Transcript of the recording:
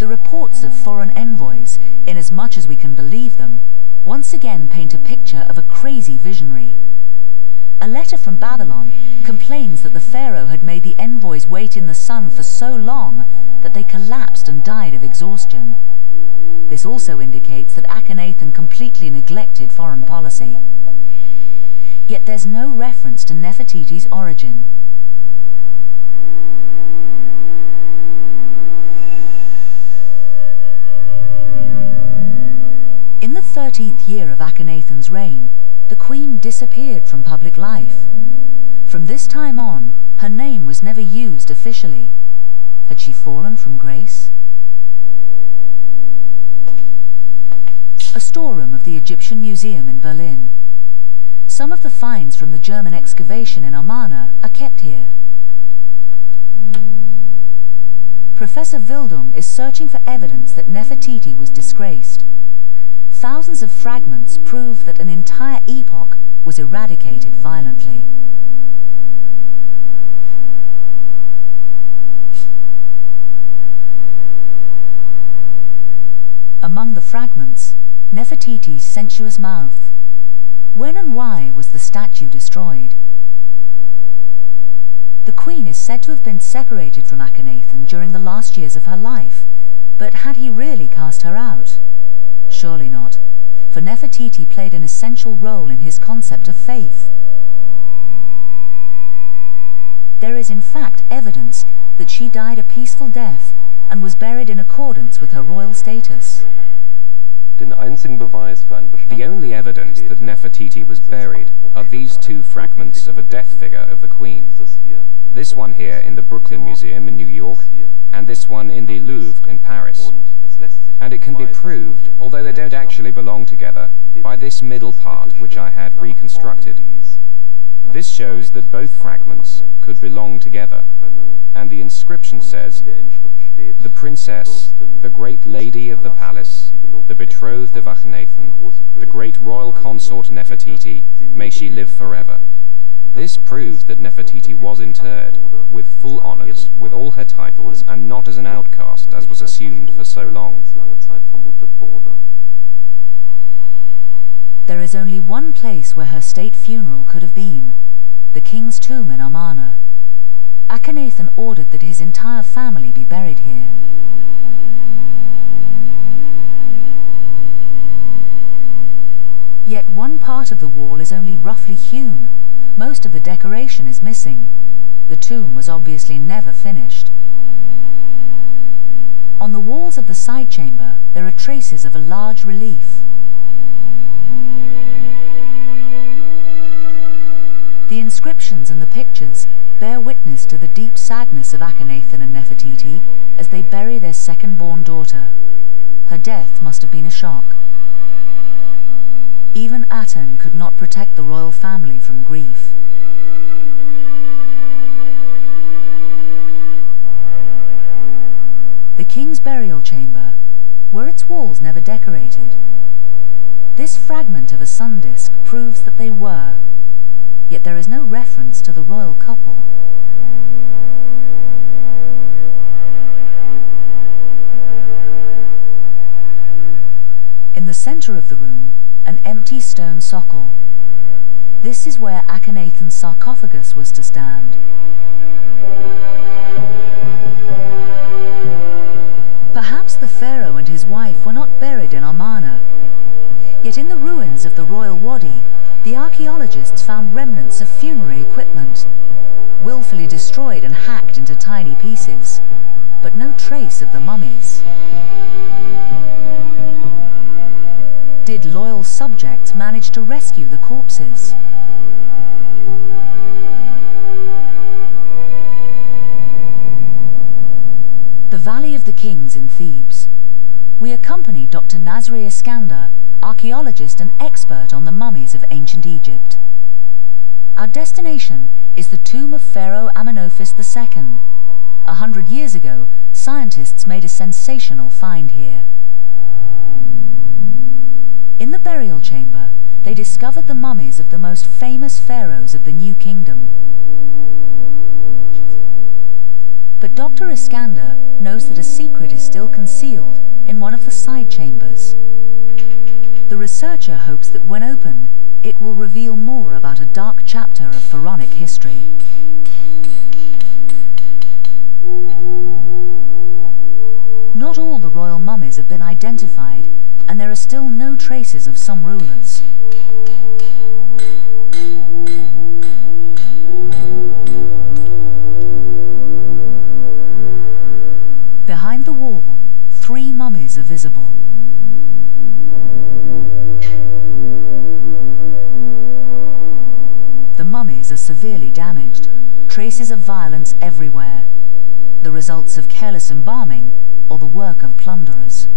The reports of foreign envoys, inasmuch as we can believe them, once again paint a picture of a crazy visionary. A letter from Babylon complains that the pharaoh had made the envoys wait in the sun for so long that they collapsed and died of exhaustion. This also indicates that Akhenaten completely neglected foreign policy. Yet there's no reference to Nefertiti's origin. In the 13th year of Akhenaten's reign, the queen disappeared from public life. From this time on, her name was never used officially. Had she fallen from grace? A storeroom of the Egyptian Museum in Berlin. Some of the finds from the German excavation in Amarna are kept here. Professor Wildung is searching for evidence that Nefertiti was disgraced. Thousands of fragments prove that an entire epoch was eradicated violently. Among the fragments, Nefertiti's sensuous mouth. When and why was the statue destroyed? The queen is said to have been separated from Akhenaten during the last years of her life, but had he really cast her out? Surely not, for Nefertiti played an essential role in his concept of faith. There is in fact evidence that she died a peaceful death and was buried in accordance with her royal status. The only evidence that Nefertiti was buried are these two fragments of a death figure of the queen. This one here in the Brooklyn Museum in New York, and this one in the Louvre in Paris. And it can be proved, although they don't actually belong together, by this middle part which I had reconstructed. This shows that both fragments could belong together, and the inscription says, "The princess, the great lady of the palace, the betrothed of Akhenaten, the great royal consort Nefertiti, may she live forever." This proves that Nefertiti was interred, with full honors, with all her titles, and not as an outcast, as was assumed for so long. There is only one place where her state funeral could have been, the king's tomb in Amarna. Akhenaten ordered that his entire family be buried here. Yet one part of the wall is only roughly hewn. Most of the decoration is missing. The tomb was obviously never finished. On the walls of the side chamber, there are traces of a large relief. The inscriptions and the pictures bear witness to the deep sadness of Akhenaten and Nefertiti as they bury their second-born daughter. Her death must have been a shock. Even Aten could not protect the royal family from grief. The king's burial chamber. Were its walls never decorated? This fragment of a sun disk proves that they were, yet there is no reference to the royal couple. In the center of the room, an empty stone socle. This is where Akhenaten's sarcophagus was to stand. Perhaps the pharaoh and his wife were not buried in Amarna. Yet in the ruins of the royal wadi, the archaeologists found remnants of funerary equipment, willfully destroyed and hacked into tiny pieces, but no trace of the mummies. Did loyal subjects manage to rescue the corpses? The Valley of the Kings in Thebes. We accompany Dr. Nazri Iskander, archaeologist and expert on the mummies of ancient Egypt. Our destination is the tomb of Pharaoh Amenophis II. 100 years ago, scientists made a sensational find here. In the burial chamber, they discovered the mummies of the most famous pharaohs of the New Kingdom. But Dr. Iskander knows that a secret is still concealed in one of the side chambers. The researcher hopes that when opened, it will reveal more about a dark chapter of pharaonic history. Not all the royal mummies have been identified, and there are still no traces of some rulers. Behind the wall, 3 mummies are visible. The mummies are severely damaged, traces of violence everywhere, the results of careless embalming or the work of plunderers.